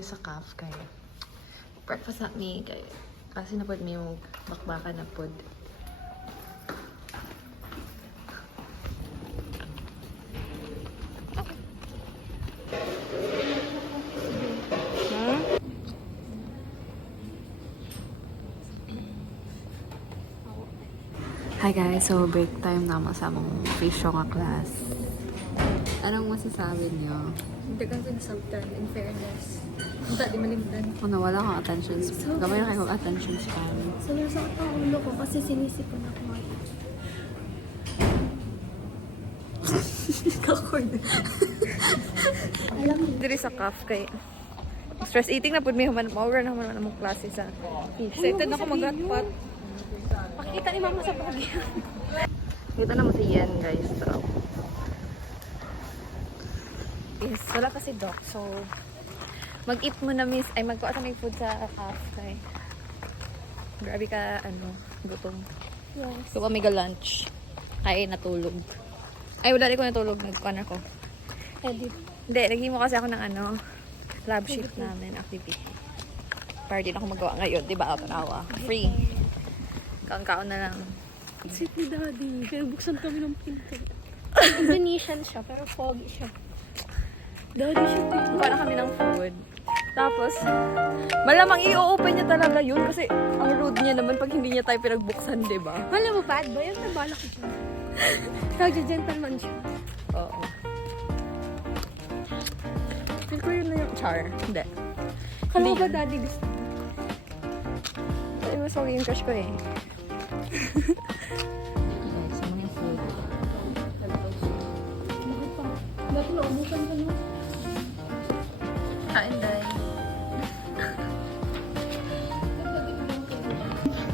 diri sa CAF kay breakfast na mi kay kasi na pod may bakbakan na pod. Hi guys, so break time na sa mong fish nga class. Anong masasabi niyo? Hindi kang sinasabtan, in fairness. Hindi, di malimdan. Kung nawala kang attention span, gamay na kayo attention span. Sobrang sakit ang ulo ko kasi sinisipon ako. Kacord. Alam mo. Diri sa CAF kay stress eating na pud may human mauran na human among klase sa fish. Excited na ako mag-hotpot. Pakita ni mama sa pagyan. Kita na mo si Yen guys. So. Yes, wala pa si Doc. So, mag-eat mo na miss. Ay, magkuha sa may food sa CAF kay grabe ka, gutom. Yes. So, kami lunch. Kaya natulog. Ay, wala rin ko natulog. Nag-corner ko. Edit. Hindi, naging mo kasi ako ng lab shift namin, activity. Para din ako magawa ngayon, di ba? Tanawa. Free. Kaon-kaon na lang. Sweet ni Daddy. Kaya buksan kami ng pinto. Indonesian siya, pero foggy siya. Daddy siya dito. Kuha na kami ng food. Tapos, malamang i-open niya talaga yun kasi ang rude niya naman pag hindi niya tayo pinagbuksan, di ba? Alam mo, bad boy? Ang nabala ko siya. Nagja-gentleman siya. Oo. Feel ko yun na yung char. Hindi. Kala ko Hindi ba yun. Daddy gusto? Ay, mas okay yung crush ko eh. Guys, sa mga food. Bakit pa? Dati naubusan ka na. Kain dahil.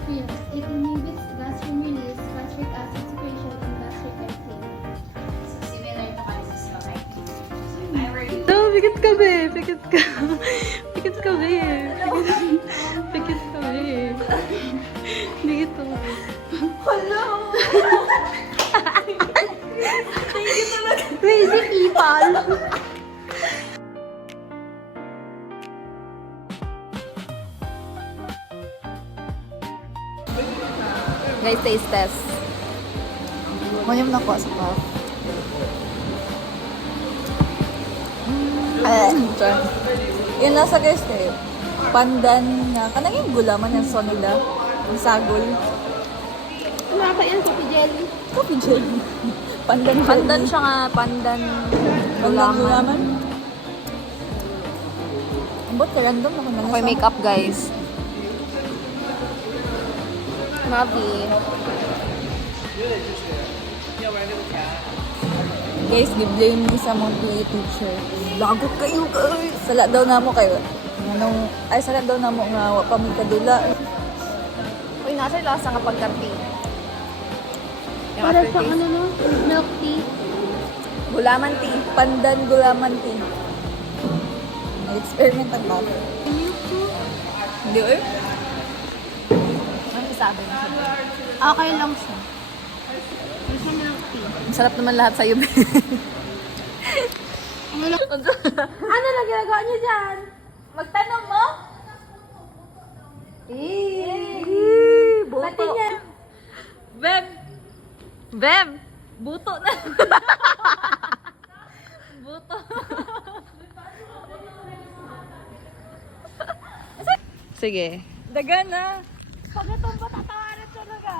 Yes, it inhibits gastric release, gastric acid secretion, and gastric emptying. Similar to cholecystitis. So if I were you, No, pikit ka, be. Pikit ka. Pikit ka, be. Pikit ka, be. Pikit ka, be. hello! Crazy people! Guys, taste test. Mayroon na ko sa CAF. Yun nasa guys eh. Pandan na. Kanang yung gulaman yung sonila. Ang sagol. Ano ba yan? Coffee jelly? Coffee jelly. Pandan. Pandan siya nga. Pandan gulaman. Ang bot, random ako na. Okay, makeup guys. Mavi. Guys, gi-blame ni sa mong PE teacher. Lagot kayo guys! Sala daw na mo kayo. Sala daw na mo nga wa pa may kadula. Uy, nasa lasa nga pagkapi. Para sa ano no? Milk tea. Gulaman tea. Pandan gulaman tea. Nag-experiment ang ba? Milk tea? Hindi eh. Ano sabi mo sa Okay lang siya. Isa milk tea. Ang sarap naman lahat sa'yo. Ano na ginagawa niyo dyan? Magtanong mo? Buto. Pati niya. Bem! Bem! Buto na. Buto. Sige. Daga na. Pag itong patatawanan talaga.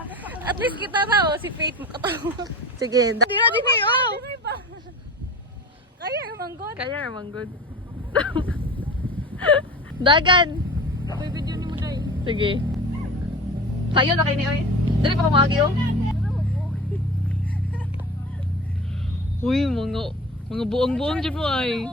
At least kita na si Faith makatawa. Sige. Di na, di na. Oh! Kaya naman good. Kaya naman good. Dagan! May video ni mo dahil. Sige. Sayo na kayo ni Oy. Dali pa kumagi oh. Uy, mga buong-buong dyan mo ay.